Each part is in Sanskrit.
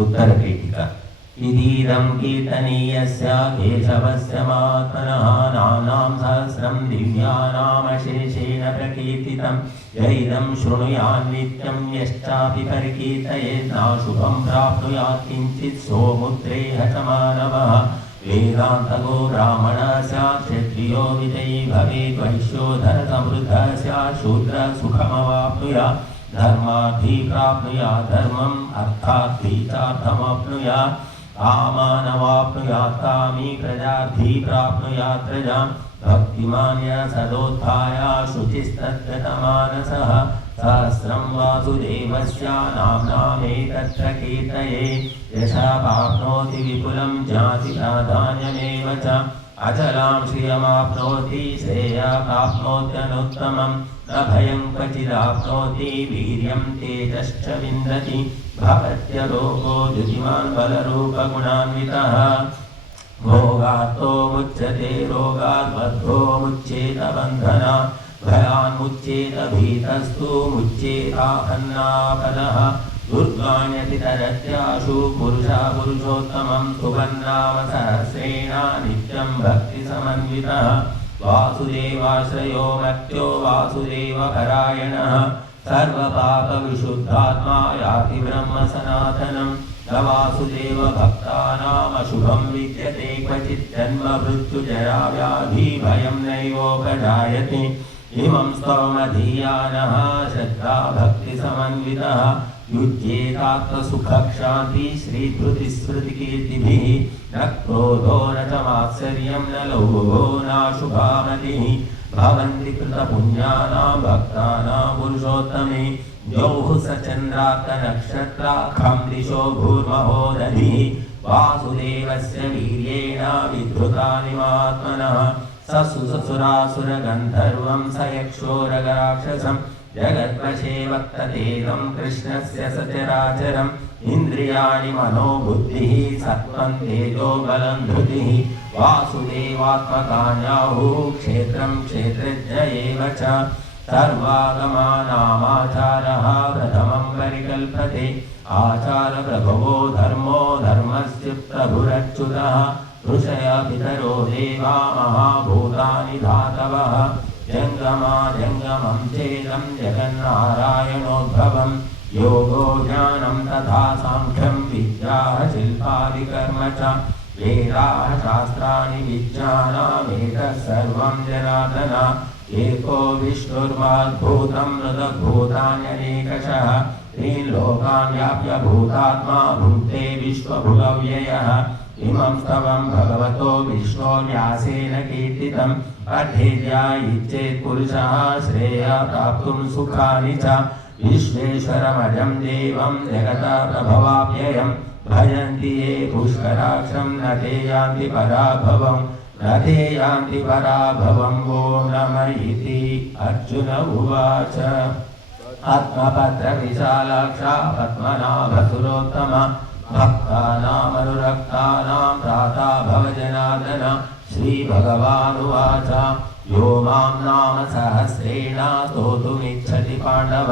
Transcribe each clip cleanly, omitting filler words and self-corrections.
उत्तरपीठिका। इदीदं कीर्तनीयस्य केशवस्य महात्मनः नाम्नां सहस्रं दिव्यानामशेषेण प्रकीर्तितं यैदं शृणुयान् नित्यं यश्चापि परिकीर्तयेत् नाशुभं प्राप्नुयात् किञ्चित् सोमुद्रेह च मानवः। वेदान्तको ब्राह्मणः स्यात् क्षत्रियो विजयी भवेत् वैश्यो धनसमृद्धः स्यात् शूद्रः सुखमवाप्नुयात् धर्मार्थी प्राप्नुयात् धर्मम् अर्थार्थी चार्थमवाप्नुयात् कामानवाप्नुयात् कामी प्रजार्थी प्राप्नुयात् प्रजां भक्तिमान्य सदोत्थाय शुचिस्तद्गतमानसः सहस्रं वासुदेवस्य नाम्नामेतत्र कीर्तये यशः प्राप्नोति विपुलं ज्ञाति प्राधान्यमेव च अचलां श्रियमाप्नोति श्रेयः प्राप्नोत्यनुत्तमं न भयं क्वचिदाप्नोति वीर्यं तेजश्च विन्दति भवत्यलोको द्युतिमान् बलरूपगुणान्वितः भोगात्तो मुच्यते रोगात् बद्धो मुच्येत बन्धनात् भयान्मुच्येत भीतस्तु मुच्येतापन्नापदः दुर्गाण्यतितरत्याशु पुरुषः पुरुषोत्तमं सुबन्नाम सहस्रेण नित्यं भक्तिसमन्वितः वासुदेवाश्रयो मर्त्यो वासुदेवपरायणः सर्वपापविशुद्धात्मा याति ब्रह्म सनातनं न वासुदेव भक्तानामशुभं विद्यते क्वचित् जन्म मृत्युजरा व्याधि भयं नैवोपजायते इमं स्तवमधीयानः श्रद्धा भक्तिसमन्वितः युज्येतात्मसुखक्षान्ति श्रीधृतिस्मृतिकीर्तिभिः न क्रोधो न च मात्सर्यं न लोभो नाशुभामतिः भवन्ति कृतपुण्यानां भक्तानां पुरुषोत्तमे द्यौः सचन्द्रार्कनक्षत्राखं दिशो भूर्महोदधिः वासुदेवस्य वीर्येण विधृतानि महात्मनः ससुसुरासुरगन्धर्वं स यक्षोरगराक्षसं जगद्वशे वक्ततेदं कृष्णस्य सचराचरम् इन्द्रियाणि मनोबुद्धिः सत्त्वं तेजो बलं धृतिः वासुदेवात्मकान्याहुः क्षेत्रं क्षेत्रज्ञ एव च सर्वागमानामाचारः प्रथमं परिकल्पते आचारप्रभवो धर्मो धर्मस्य प्रभुरच्युतः ऋषयः पितरो देवा महाभूतानि धातवः जङ्गमाजङ्गमं चेदं जगन्नारायणोद्भवं योगो ज्ञानं तथा साङ्ख्यं विद्याः शिल्पादिकर्म च वेदाः शास्त्राणि विज्ञानमेतत् सर्वं जनार्दन एको विष्णुर्वाद्भूतं मृतभूतान्यनेकशः त्रीन् लोकान् व्याप्य भूतात्मा भुङ्क्ते विश्वभुगव्ययः इमं स्तवं भगवतो विष्णोर्व्यासेन कीर्तितं पठेद्या इच्छेत् पुरुषः श्रेयः प्राप्तुं सुखानि च विश्वेश्वरमजं देवं जगतः प्रभवाप्ययं भजन्ति ये पुष्कराक्षं न ते यान्ति पराभवं न ते यान्ति पराभवं वो नमः इति अर्जुन उवाच आत्मपत्रविशालाक्षा पद्मनाभसुरोत्तम भक्तानामनुरक्तानां त्राता भवजनार्दन श्रीभगवानुवाच यो मां नाम सहस्रेण स्तोतुमिच्छति पाण्डव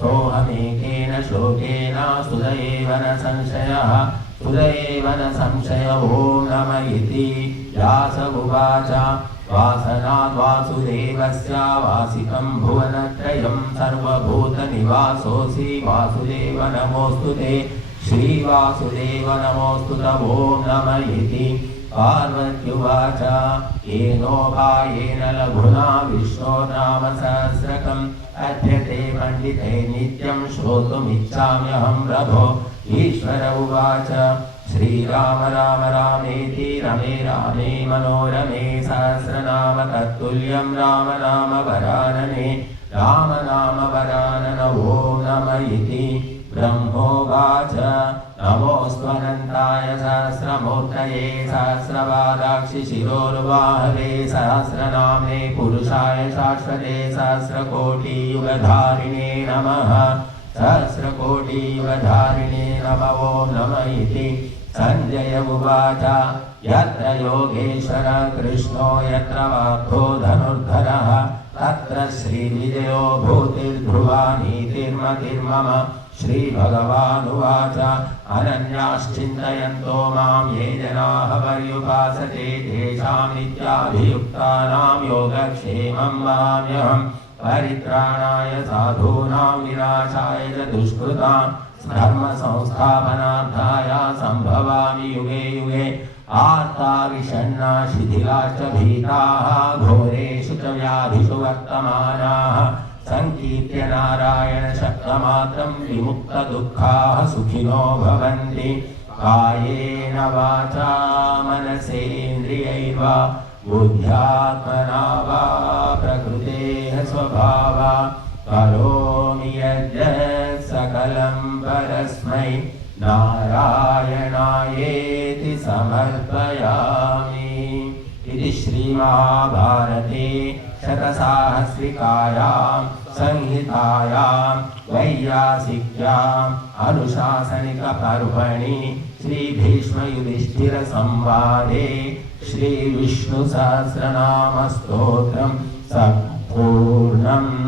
सोऽहमेकेन श्लोकेन स्तुतयेव न संशयः स्तुतयेव न संशय ॐ नमः इति व्यास उवाच वासनात् वासुदेवस्य वासितं भुवनत्रयं सर्वभूतनिवासोऽसि वासुदेव नमोऽस्तु ते श्रीवासुदेव नमोऽस्तु ॐ नमः इति पार्वत्युवाच येनोपायेन लघुना विष्णोर्नाम सहस्रकम् अध्यते पण्डिते नित्यं श्रोतुमिच्छाम्यहं प्रभो ईश्वर उवाच श्रीराम राम रामेति रमे रामे मनोरमे सहस्रनाम तत्तुल्यं राम नाम वरानने राम नाम वरानन ॐ नमः इति ब्रह्मोवाच नमोऽस्त्वनन्ताय सहस्रमूर्तये सहस्रपादाक्षि शिरोर्वाहवे सहस्रनाम्ने पुरुषाय शाश्वते सहस्रकोटियुगधारिणे नमः सहस्रकोटियुगधारिणे नमः ॐ नमः इति संजय उवाच यत्र योगेश्वर कृष्णो यत्र वाक्यो धनुर्धरः तत्र श्रीविजयो भूतिर्ध्रुवा नीतिर्मतिर्मम श्रीभगवानुवाच अनन्याश्चिन्तयन्तो मां ये जनाः पर्युपासते तेषां नित्याभियुक्तानां योगक्षेमं वहाम्यहम् परित्राणाय साधूनां विनाशाय च दुष्कृतां धर्म संस्थापनार्थाय सम्भवामि युगे युगे आर्ता विषण्णा शिथिलाश्च भीताः घोरेषु च व्याधिषु वर्तमानाः संकीर्त्य नारायण शब्दमात्रं विमुक्तदुःखाः सुखिनो भवन्ति कायेन वाचा मनसेन्द्रियैर्वा बुद्ध्यात्मना वा प्रकृतेः स्वभावात् करोमि यद्यत् सकलं परस्मै नारायणायेति समर्पयामि। इति श्रीमहाभारते शतसाहस्रिकायां संहितायां वैयासिक्याम् अनुशासनिकपर्वणि श्रीभीष्मयुधिष्ठिरसंवादे श्रीविष्णुसहस्रनामस्तोत्रं सम्पूर्णम्।